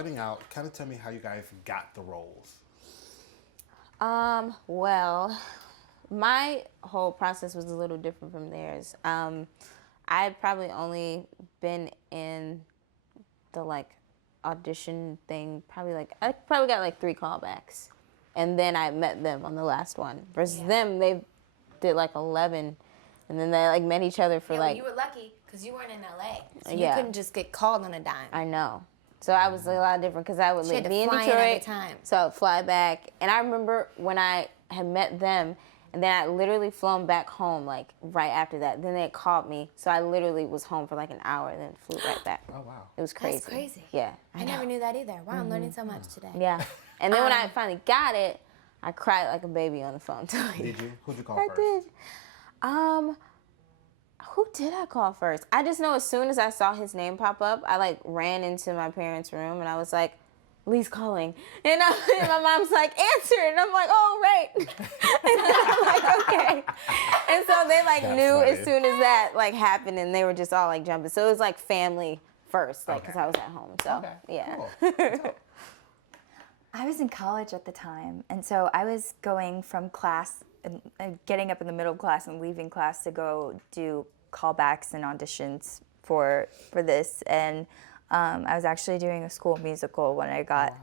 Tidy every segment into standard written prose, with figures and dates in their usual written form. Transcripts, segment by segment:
starting out, kind of tell me how you guys got the roles. Well, my whole process was a little different from theirs. I had probably only been in the like audition thing, I probably got like 3 callbacks, and then I met them on the last one. Versus them, they did like 11, and then they like met each other for like. You were lucky because you weren't in LA, so you Yeah. couldn't just get called on a dime. I know. So I was a lot different because I would She had to be in fly in Detroit, every time. so I would fly back. And I remember when I had met them, and then I literally flown back home like right after that. Then they had called me, so I literally was home for like an hour, and then flew right back. Oh wow. It was crazy. That's crazy. Yeah. I never knew that either. Wow, I'm learning so much today. Yeah. And then when I finally got it, I cried like a baby on the phone. Did you? Who'd you call I first? did. Who did I call first? I just know as soon as I saw his name pop up, I like ran into my parents' room and I was like, Lee's calling. And my mom's like, answer. And I'm like, oh, right. And I'm like, okay. And so they like That's knew funny. as soon as that like happened, and they were just all like jumping. So it was like family first, like, because I was at home. So, yeah. Cool. I was in college at the time, and so I was going from class, and getting up in the middle of class and leaving class to go do callbacks and auditions for this. And I was actually doing a school musical when I got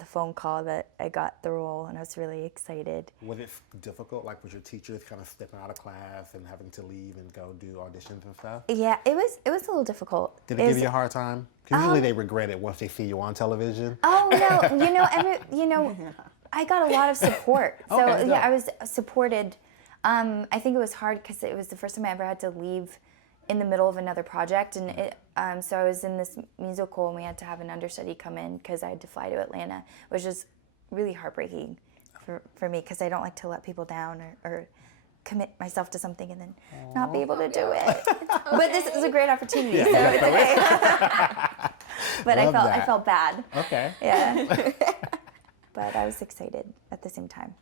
the phone call that I got the role, and I was really excited. Was it difficult, like with your teachers kind of stepping out of class and having to leave and go do auditions and stuff? Yeah, it was a little difficult. Did they give you a hard time? 'Cause usually they regret it once they see you on television. Oh no, I got a lot of support. So Okay, yeah, dope. I was supported. I think it was hard because it was the first time I ever had to leave in the middle of another project, and so I was in this musical, and we had to have an understudy come in because I had to fly to Atlanta, which is really heartbreaking for me because I don't like to let people down or commit myself to something and then not be able to do it. But this is a great opportunity, so it's okay. But Love I that. felt bad. Okay. Yeah. But I was excited at the same time.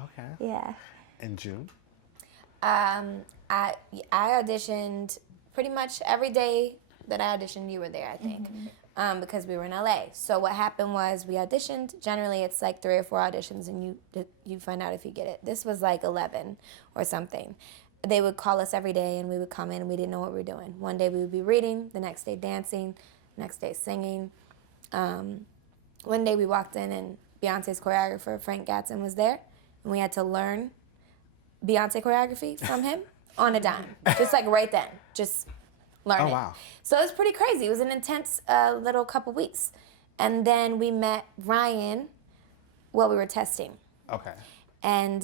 Okay. Yeah. And June? I auditioned pretty much every day that I auditioned. You were there, I think, because we were in LA. So what happened was we auditioned. Generally, it's like 3 or 4 auditions, and you find out if you get it. This was like 11 or something. They would call us every day, and we would come in, and we didn't know what we were doing. One day we would be reading, the next day dancing, next day singing. One day we walked in, and Beyonce's choreographer, Frank Gatson, was there, and we had to learn Beyonce choreography from him on a dime, just like right then, just learn it. Oh, wow. So it was pretty crazy. It was an intense little couple weeks. And then we met Ryan while we were testing. Okay. And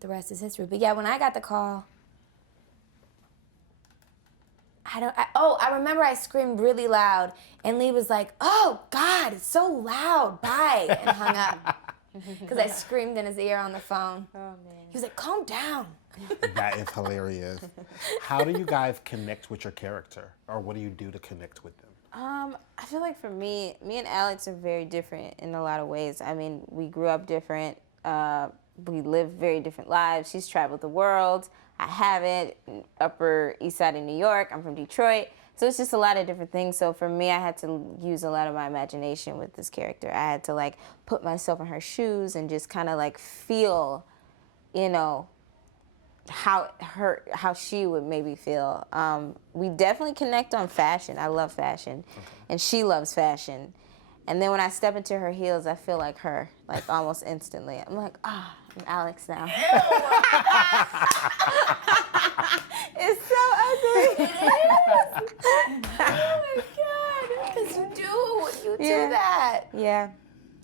the rest is history. But yeah, when I got the call, I remember I screamed really loud, and Lee was like, "Oh God, it's so loud, bye," and hung up. Because I screamed in his ear on the phone. Oh, man. He was like, "Calm down." That is hilarious. How do you guys connect with your character, or what do you do to connect with them? I feel like for me and Alex are very different in a lot of ways. I mean, we grew up different. We live very different lives. She's traveled the world. I haven't. Upper East Side of New York. I'm from Detroit. So it's just a lot of different things. So for me, I had to use a lot of my imagination with this character. I had to like put myself in her shoes and just kind of like feel, how she would maybe feel. We definitely connect on fashion. I love fashion, and she loves fashion. And then when I step into her heels, I feel like her, like almost instantly. I'm like, I'm Alex now. It's so ugly. Oh my God, because you do that. Yeah,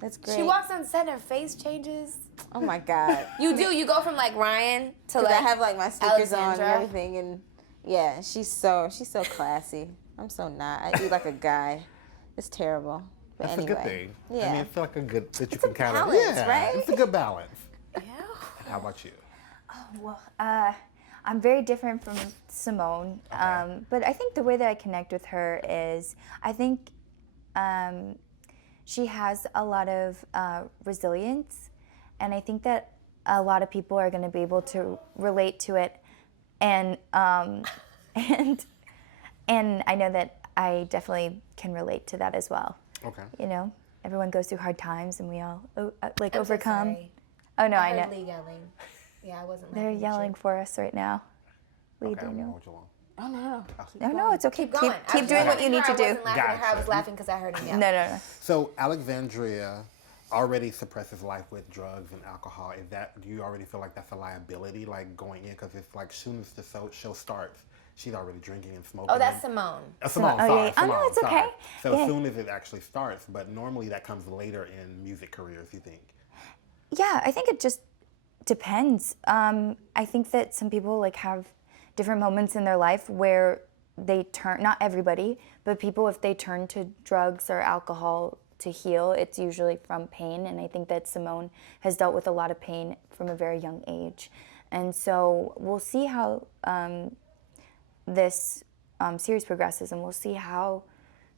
that's great. She walks on set and her face changes. Oh my God. You go from like Ryan to 'Cause like I have like my stickers on and Alexandra. everything, and yeah, she's so classy. I'm so not. I eat like a guy. It's terrible. But That's anyway, a good thing. Yeah. I mean, I feel like that you It's a can kind of balance, right? It's a good balance. Yeah. How about you? Well, I'm very different from Simone, but I think the way that I connect with her is I think she has a lot of resilience, and I think that a lot of people are going to be able to relate to it, and and I know that I definitely can relate to that as well. Okay. everyone goes through hard times and we all like I'm so overcome. sorry. Oh no, I heard know. Lee yelling. Yeah, I wasn't. They're laughing at yelling you. for us right now. Lee, Okay, do you I'm gonna know? hold you along. Oh no. No, it's okay. Keep going. Keep doing what you need to do. I wasn't laughing at her. I Gotcha. was laughing because I heard him yell. No. So Alexandria already suppresses life with drugs and alcohol. Do you already feel like that's a liability, like going in? Because it's like soon as the show starts, she's already drinking and smoking. Oh, that's Simone. Simone, Oh, sorry. yeah. Oh, no, Simone, it's sorry. okay. So Yeah. as soon as it actually starts, but normally that comes later in music careers, you think? Yeah, I think it just depends. I think that some people like have different moments in their life where they turn, not everybody, but people, if they turn to drugs or alcohol to heal, it's usually from pain. And I think that Simone has dealt with a lot of pain from a very young age. And so we'll see how this series progresses, and we'll see how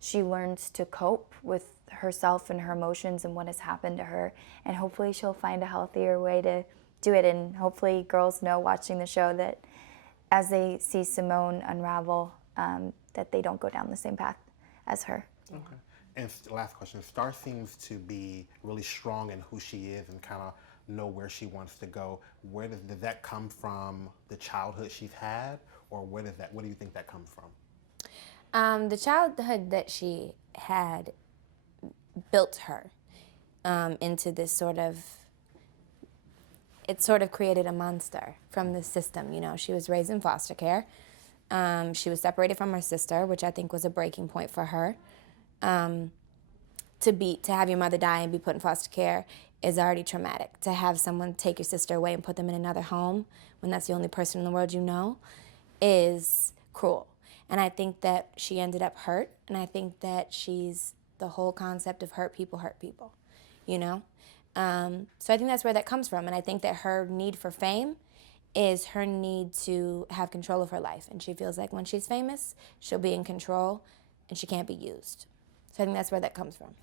she learns to cope with herself and her emotions and what has happened to her. And hopefully she'll find a healthier way to do it. And hopefully girls know watching the show that as they see Simone unravel, that they don't go down the same path as her. Okay. And last question, Star seems to be really strong in who she is and kind of know where she wants to go. Where does that come from, the childhood she's had, or where do you think that comes from? The childhood that she had built her into this it sort of created a monster from the system. You know, she was raised in foster care. She was separated from her sister, which I think was a breaking point for her. To have your mother die and be put in foster care is already traumatic. To have someone take your sister away and put them in another home when that's the only person in the world you know is cruel. And I think that she ended up hurt, and I think that the whole concept of hurt people, you know? So I think that's where that comes from, and I think that her need for fame is her need to have control of her life, and she feels like when she's famous, she'll be in control, and she can't be used. So I think that's where that comes from.